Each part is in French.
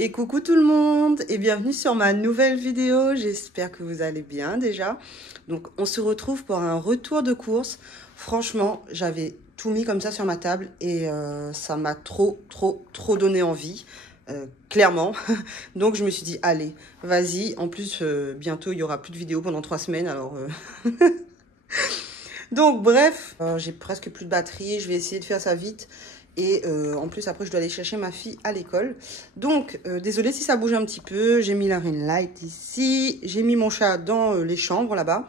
Et coucou tout le monde et bienvenue sur ma nouvelle vidéo, j'espère que vous allez bien déjà. Donc on se retrouve pour un retour de course. Franchement, j'avais tout mis comme ça sur ma table et ça m'a trop donné envie, clairement. Donc je me suis dit allez, vas-y, en plus bientôt il y aura plus de vidéos pendant 3 semaines alors... Donc bref, j'ai presque plus de batterie, je vais essayer de faire ça vite. Et en plus, après, je dois aller chercher ma fille à l'école. Donc, désolée si ça bouge un petit peu. J'ai mis la ring light ici. J'ai mis mon chat dans les chambres là-bas.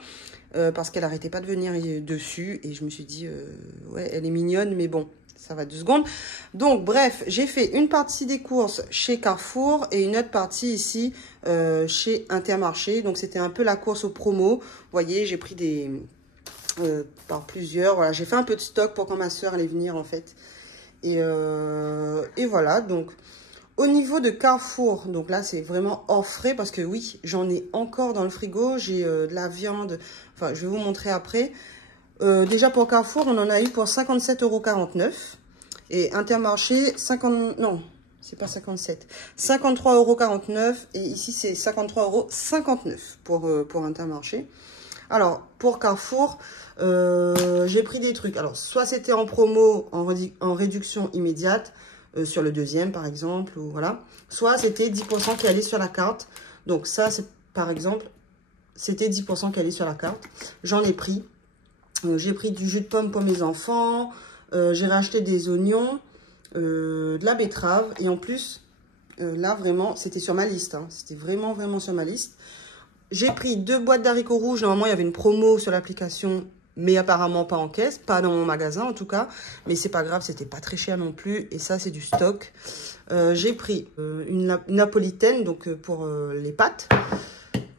Parce qu'elle n'arrêtait pas de venir dessus. Et je me suis dit, ouais, elle est mignonne, mais bon, ça va 2 secondes. Donc, bref, j'ai fait une partie des courses chez Carrefour et une autre partie ici chez Intermarché. Donc, c'était un peu la course aux promos. Vous voyez, j'ai pris des... par plusieurs. Voilà, j'ai fait un peu de stock pour quand ma soeur allait venir, en fait. Et voilà, donc au niveau de Carrefour, donc là c'est vraiment hors frais parce que oui, j'en ai encore dans le frigo, j'ai de la viande, enfin je vais vous montrer après. Déjà pour Carrefour, on en a eu pour 57,49 € et Intermarché 50, non, c'est pas 57, 53,49 € et ici c'est 53,59 € pour Intermarché. Alors, pour Carrefour, j'ai pris des trucs. Alors, soit c'était en promo, en réduction immédiate, sur le deuxième, par exemple, ou voilà. Soit c'était 10% qui allait sur la carte. Donc, ça, c'est par exemple, c'était 10% qui allait sur la carte. J'en ai pris. J'ai pris du jus de pomme pour mes enfants. J'ai racheté des oignons, de la betterave. Et en plus, là, vraiment, c'était sur ma liste. Hein. C'était vraiment sur ma liste. J'ai pris 2 boîtes d'haricots rouges. Normalement, il y avait une promo sur l'application, mais apparemment pas en caisse, pas dans mon magasin en tout cas. Mais c'est pas grave, c'était pas très cher non plus. Et ça, c'est du stock. J'ai pris une napolitaine, donc pour les pâtes.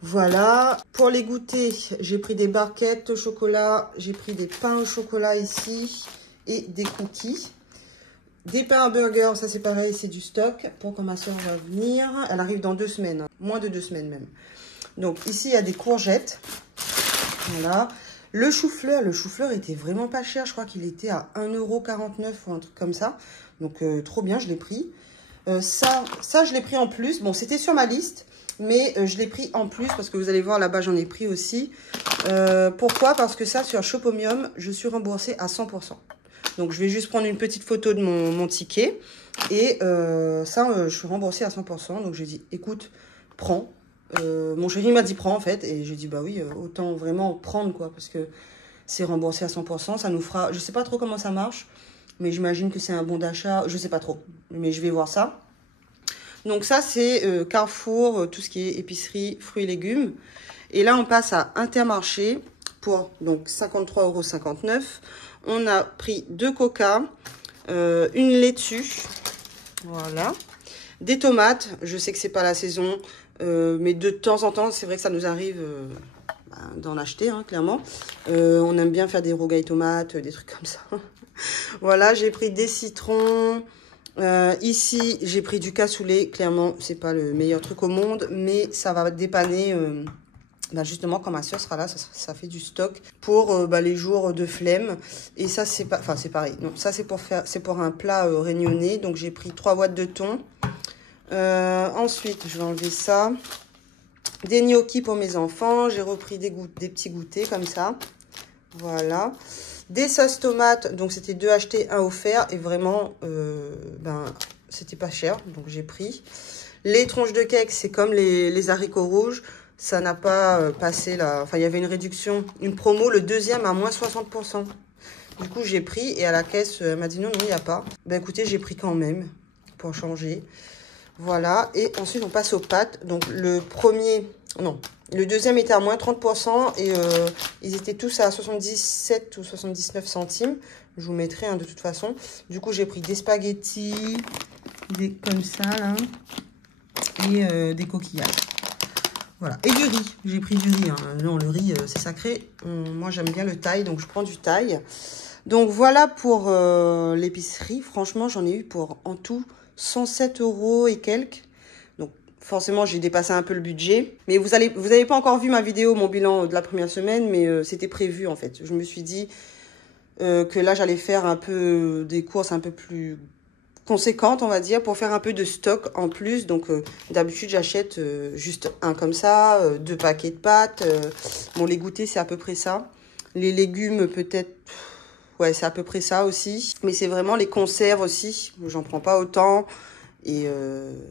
Voilà. Pour les goûters, j'ai pris des barquettes au chocolat. J'ai pris des pains au chocolat ici et des cookies. Des pains à burger, ça c'est pareil, c'est du stock pour quand ma soeur va venir. Elle arrive dans 2 semaines, moins de 2 semaines même. Donc ici, il y a des courgettes. Voilà. Le chou-fleur était vraiment pas cher. Je crois qu'il était à 1,49 € ou un truc comme ça. Donc trop bien, je l'ai pris. Ça, je l'ai pris en plus. Bon, c'était sur ma liste, mais je l'ai pris en plus parce que vous allez voir là-bas, j'en ai pris aussi. Pourquoi? Parce que ça, sur Shopomium, je suis remboursée à 100%. Donc je vais juste prendre une petite photo de mon ticket. Et ça, je suis remboursée à 100%. Donc j'ai dit, écoute, prends. Mon chéri m'a dit prends en fait et j'ai dit bah oui autant vraiment prendre quoi parce que c'est remboursé à 100%, ça nous fera, je sais pas trop comment ça marche mais j'imagine que c'est un bon d'achat, je sais pas trop mais je vais voir ça. Donc ça c'est Carrefour, tout ce qui est épicerie, fruits et légumes. Et là on passe à Intermarché pour donc 53,59 €. On a pris 2 coca, une laitue, voilà, des tomates, je sais que c'est pas la saison. Mais de temps en temps, c'est vrai que ça nous arrive d'en acheter, hein, clairement. On aime bien faire des rogailles tomates, des trucs comme ça. Voilà, j'ai pris des citrons. Ici, j'ai pris du cassoulet. Clairement, c'est pas le meilleur truc au monde, mais ça va dépanner. Justement, quand ma soeur sera là, ça fait du stock pour les jours de flemme. Et ça, c'est pas, enfin, c'est pareil. Non, ça, c'est pour un plat réunionnais. Donc, j'ai pris 3 boîtes de thon. Ensuite, je vais enlever ça. Des gnocchis pour mes enfants. J'ai repris des petits goûters comme ça. Voilà. Des sauces tomates. Donc, c'était 2 achetés, 1 offert. Et vraiment, c'était pas cher. Donc, j'ai pris. Les tronches de cake, c'est comme les haricots rouges. Ça n'a pas passé là. Enfin, il y avait une réduction, une promo, le deuxième à moins 60%. Du coup, j'ai pris. Et à la caisse, elle m'a dit non, il n'y a pas. Ben, écoutez, j'ai pris quand même pour changer. Voilà, et ensuite on passe aux pâtes. Donc le deuxième était à moins 30% et ils étaient tous à 77 ou 79 centimes. Je vous mettrai de toute façon. Du coup, j'ai pris des spaghettis, comme ça là, et des coquillages. Voilà, et du riz. J'ai pris du riz. Hein. Non, le riz, c'est sacré. Moi, j'aime bien le thaï, donc je prends du thaï. Donc voilà pour l'épicerie. Franchement, j'en ai eu pour en tout 107 € et quelques. Donc forcément, j'ai dépassé un peu le budget. Mais vous avez pas encore vu ma vidéo, mon bilan de la première semaine, mais c'était prévu en fait. Je me suis dit que là, j'allais faire un peu des courses un peu plus conséquente, on va dire, pour faire un peu de stock en plus. Donc, d'habitude, j'achète juste un comme ça, 2 paquets de pâtes. Bon, les goûters, c'est à peu près ça. Les légumes, peut-être... Ouais, c'est à peu près ça aussi. Mais c'est vraiment les conserves aussi. J'en prends pas autant. Et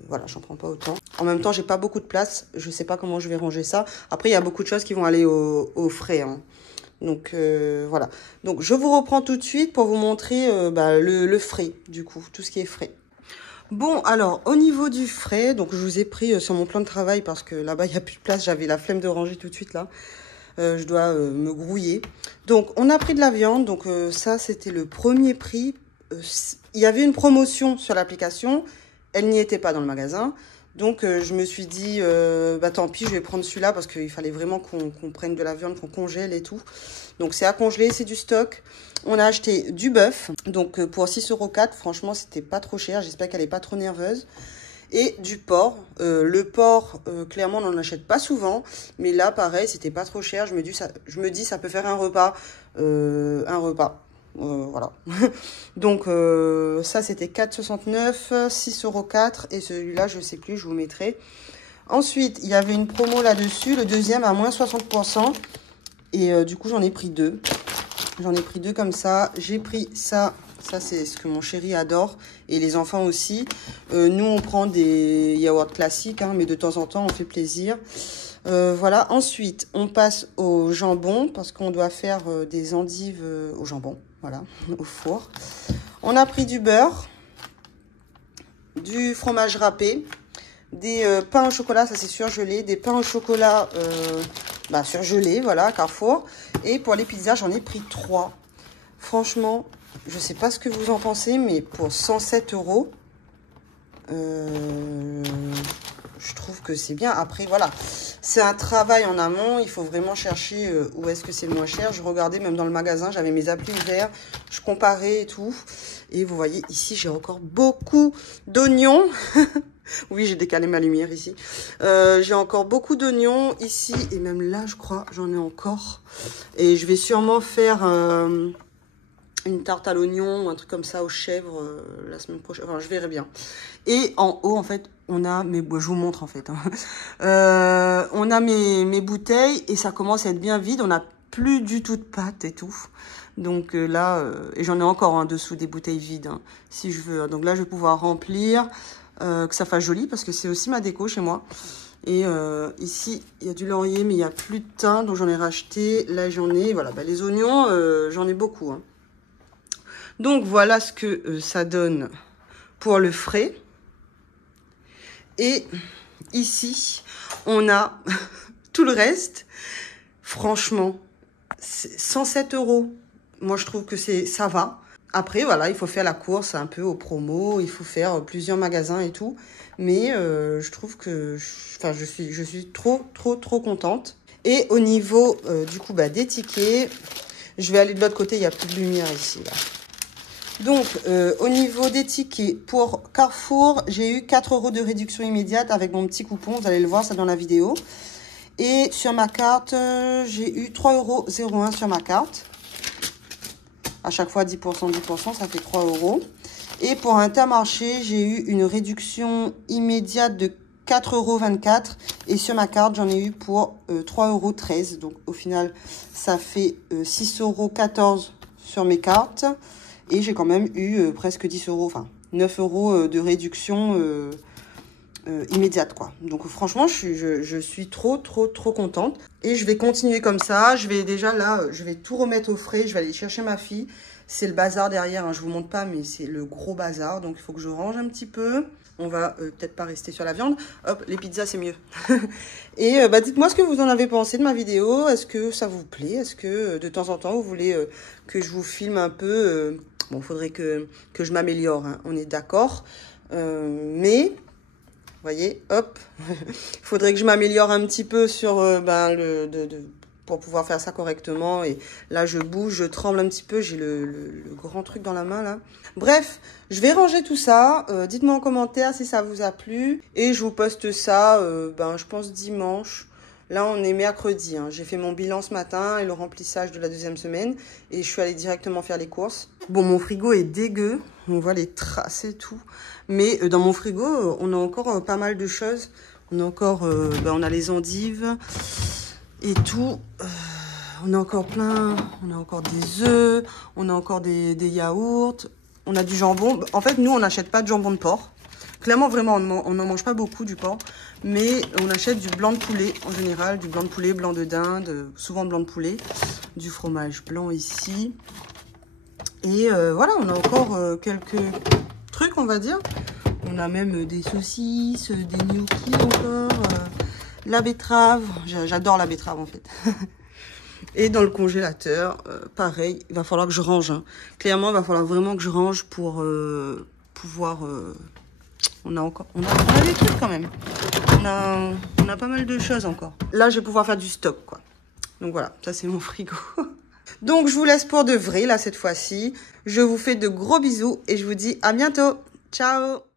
voilà, j'en prends pas autant. En même temps, j'ai pas beaucoup de place. Je sais pas comment je vais ranger ça. Après, il y a beaucoup de choses qui vont aller au frais, hein. Donc, voilà. Donc, je vous reprends tout de suite pour vous montrer le frais, du coup. Tout ce qui est frais. Bon, alors, au niveau du frais, donc je vous ai pris sur mon plan de travail parce que là-bas, il n'y a plus de place. J'avais la flemme de ranger tout de suite, là. Je dois me grouiller. Donc, on a pris de la viande. Donc, ça, c'était le premier prix. Il y avait une promotion sur l'application. Elle n'y était pas dans le magasin. Donc, je me suis dit, tant pis, je vais prendre celui-là parce qu'il fallait vraiment qu'on prenne de la viande, qu'on congèle et tout. Donc, c'est à congeler, c'est du stock. On a acheté du bœuf. Donc, pour 6,04 €, franchement, c'était pas trop cher. J'espère qu'elle n'est pas trop nerveuse. Et du porc. Le porc, clairement, on n'en achète pas souvent. Mais là, pareil, c'était pas trop cher. Je me dis, ça peut faire un repas. Voilà. Donc, ça, c'était 4,69 €, 6,04 €. Et celui-là, je sais plus, je vous mettrai. Ensuite, il y avait une promo là-dessus. Le deuxième à moins 60%. Et du coup, j'en ai pris 2. J'en ai pris 2 comme ça. J'ai pris ça. Ça, c'est ce que mon chéri adore. Et les enfants aussi. Nous, on prend des yaourts classiques, hein, mais de temps en temps, on fait plaisir. Voilà. Ensuite, on passe au jambon parce qu'on doit faire des endives au jambon. Voilà, au four. On a pris du beurre, du fromage râpé, des pains au chocolat, ça c'est surgelé, des pains au chocolat surgelés, voilà, Carrefour. Et pour les pizzas, j'en ai pris 3. Franchement, je ne sais pas ce que vous en pensez, mais pour 107 €, je trouve que c'est bien. Après, voilà, c'est un travail en amont. Il faut vraiment chercher où est-ce que c'est le moins cher. Je regardais même dans le magasin, j'avais mes applis ouverts. Je comparais et tout. Et vous voyez, ici, j'ai encore beaucoup d'oignons. Oui, j'ai décalé ma lumière ici. J'ai encore beaucoup d'oignons ici. Et même là, je crois, j'en ai encore. Et je vais sûrement faire... une tarte à l'oignon ou un truc comme ça aux chèvres la semaine prochaine. Enfin, je verrai bien. Et en haut, en fait, on a mes... Je vous montre, en fait. Hein. On a mes bouteilles et ça commence à être bien vide. On n'a plus du tout de pâte et tout. Donc là, et j'en ai encore en dessous des bouteilles vides, hein, si je veux. Donc là, je vais pouvoir remplir, que ça fasse joli parce que c'est aussi ma déco chez moi. Et ici, il y a du laurier, mais il n'y a plus de thym, donc j'en ai racheté. Là, j'en ai, voilà, les oignons, j'en ai beaucoup, hein. Donc, voilà ce que ça donne pour le frais. Et ici, on a tout le reste. Franchement, 107 €. Moi, je trouve que ça va. Après, voilà, il faut faire la course un peu aux promos. Il faut faire plusieurs magasins et tout. Mais je trouve que... je suis trop contente. Et au niveau, du coup, des tickets, je vais aller de l'autre côté. Il n'y a plus de lumière ici, là. Donc, au niveau des tickets, pour Carrefour, j'ai eu 4 € de réduction immédiate avec mon petit coupon. Vous allez le voir, ça dans la vidéo. Et sur ma carte, j'ai eu 3,01 € sur ma carte. À chaque fois, 10%, 10%, ça fait 3 €. Et pour Intermarché, j'ai eu une réduction immédiate de 4,24 €. Et sur ma carte, j'en ai eu pour 3,13 €. Donc, au final, ça fait 6,14 € sur mes cartes. Et j'ai quand même eu presque 10 €, enfin 9 € de réduction immédiate, quoi. Donc franchement, je suis trop contente. Et je vais continuer comme ça. Je vais déjà là, je vais tout remettre au frais. Je vais aller chercher ma fille. C'est le bazar derrière, hein. Je vous montre pas, mais c'est le gros bazar. Donc il faut que je range un petit peu. On va peut-être pas rester sur la viande. Hop, les pizzas, c'est mieux. Et dites-moi ce que vous en avez pensé de ma vidéo. Est-ce que ça vous plaît? Est-ce que de temps en temps, vous voulez que je vous filme un peu bon, il faudrait que je m'améliore, hein, on est d'accord. Mais, vous voyez, hop, il faudrait que je m'améliore un petit peu sur pour pouvoir faire ça correctement. Et là, je bouge, je tremble un petit peu. J'ai le grand truc dans la main, là. Bref, je vais ranger tout ça. Dites-moi en commentaire si ça vous a plu. Et je vous poste ça, je pense dimanche. Là, on est mercredi, hein. J'ai fait mon bilan ce matin et le remplissage de la 2e semaine. Et je suis allée directement faire les courses. Bon, mon frigo est dégueu. On voit les traces et tout. Mais dans mon frigo, on a encore pas mal de choses. On a encore, on a les endives et tout. On a encore plein. On a encore des œufs. On a encore des yaourts. On a du jambon. En fait, nous, on n'achète pas de jambon de porc. Clairement, vraiment, on n'en mange pas beaucoup du porc. Mais on achète du blanc de poulet en général. Du blanc de poulet, blanc de dinde. Souvent blanc de poulet. Du fromage blanc ici. Et voilà, on a encore quelques trucs, on va dire. On a même des saucisses, des gnocchis encore, la betterave. J'adore la betterave en fait. Et dans le congélateur, pareil, il va falloir que je range. Hein. Clairement, il va falloir vraiment que je range pour pouvoir... On a des trucs quand même. On a pas mal de choses encore. Là, je vais pouvoir faire du stock, quoi. Donc voilà, ça c'est mon frigo. Donc, je vous laisse pour de vrai, là, cette fois-ci. Je vous fais de gros bisous et je vous dis à bientôt. Ciao!